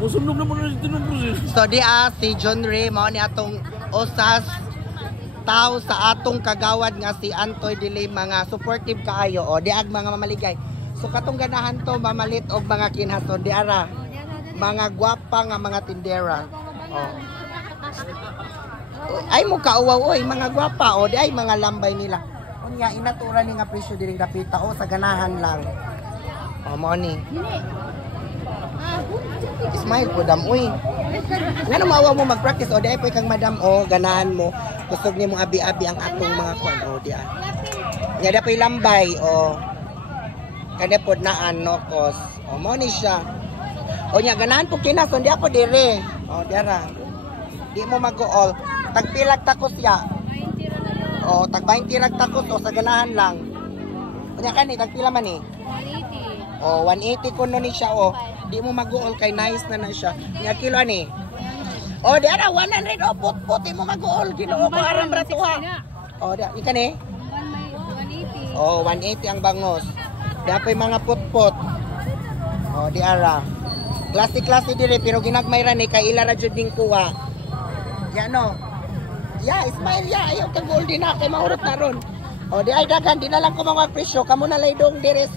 Musundog na mo na tinong pusin. So di si John Ray mao ni atong usas tao sa atong kagawad nga si Antoy Dili, mga supportive kaayo o di ag mga mamaligay. So katong ganahan to mamalit og mga kinhaton di ara mga gwapa nga mga tindera. Oh. Ay mo kauwaw oy mga gwapa o di ay mga lambay nila. Unya inatura ni nga presyo diri dapita o sa ganahan lang. O mo ni. Smile po dam uy. Ngano maawa mo mag-practice o di ay po kang madam o ganahan mo. Kusog ni mong abi-abi ang atong mga kwan o di ay. Nya da po'y lambay o kanya po naan no kos. O mo ni siya. O nya ganahan po kinas o di ako dire. O di ara. Di mo mag-all. Tagpilag takos ya. O tag 20 rag takos o sa ganahan lang. O nya kani tagpila man ni? 180. O 180 kuno ni siya o. Di mo mag-uol kay nice na na siya. Nga kilo ani. O di ara 100 o put-put di mo mag-uol Ginoo ko aram bratuha. O di ikan ni. 180. O 180 ang bangos. Di apoy mga put-put. O di ara. Klase-klase dire pero ginagmay ra ni kay ila ra jud ning kuha. Ya no. Ya Ismail ya ayo ka gold din na kay maurot na ron. O di ay dagan di na lang ko mga presyo kamo na lay dong dires.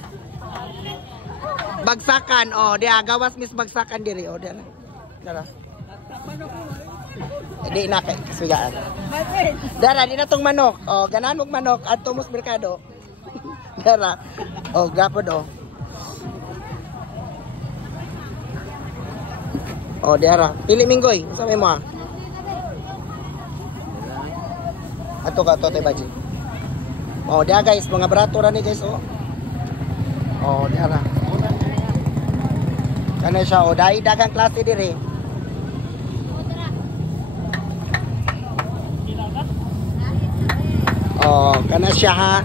Bagsakan, oh, dia gawas mis bagsakan diri, oh, dia. Dara. Di na kay kasugaan. Dara, di na tong manok. Oh, ganahan mong manok adto mos merkado. Dara. Oh, gapod oh. Oh, dara. Pili minggoy, sa mo ah. Ato ka to te baji. Oh, dia guys, mga barato ra ni guys, oh. Oh, dara. Kana siya o dai dagang klase dire. Oh, kana siya ha.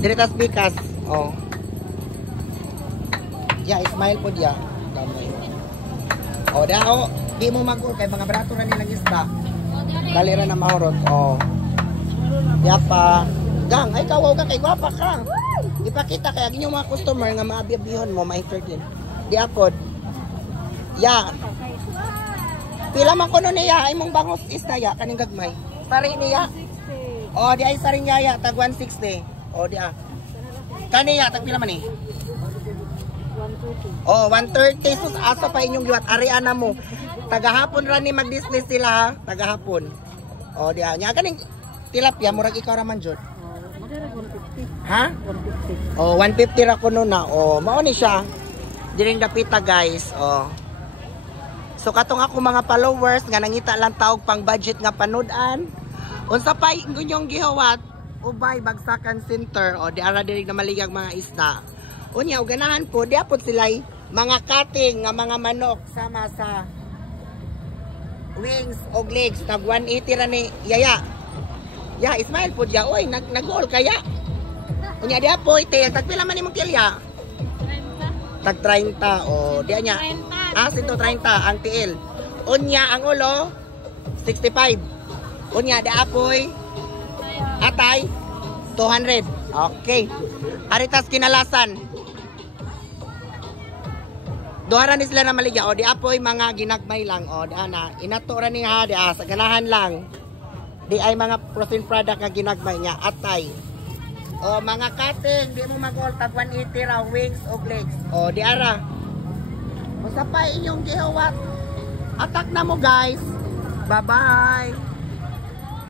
Dire tas bikas. Oh. Ya Ismail po dia. Gamay. Oh, da o di mo mag-ur kay mga barato ra nilang isda. Dali ra na mahurot. Oh. Ya pa. Gang, ay kawaw ka kay gwapa ka. Ipakita kay ang inyong mga customer nga maabi-abihon mo, ma-entertain. Di akod. Ya. Pila man kuno niya ay mong bangos isda ya kaning gagmay. Sari niya. Oh, di ay sari niya ya tag 160. Oh, di ah. Kaniya tag pila man ni? 130. Oh, 130 sus asa pa inyong giwat ariana mo. Tagahapon ra ni mag-business sila ha, tagahapon. Oh, di ah. Nya kaning tilapia murag ikaw ra man jud. Ha? 150. Oh, 150 ra kuno na. Oh, mao ni siya. Diring dapita guys. Oh. So katong ako mga followers nga nangita lang taog pang budget nga panudan. Unsa pa inyong gihawat? Ubay Bagsakan Center o di ara diri na maligag mga isda. Unya og ganahan po di apod silay mga cutting nga mga manok sama sa wings og legs tag 180 ra ni yaya. Ya Ismail po dia oy nag-goal kaya. Unya di apoy te tag pila man imong kilya? 30. Tag 30 o di anya. 130 ang tiil. Unya ang ulo 65. Unya da apoy atay 200. Okay. Aritas kinalasan. Duhara ni sila na maligya o di apoy mga ginagmay lang o di ana inato ra ni ha di sa ganahan lang. Di ay mga frozen product nga ginagmay niya atay. O mga cutting di mo mag-all tag 180 ra wings o legs. O di ara. Basta pa inyong gihawat. Atak na mo guys. Bye-bye.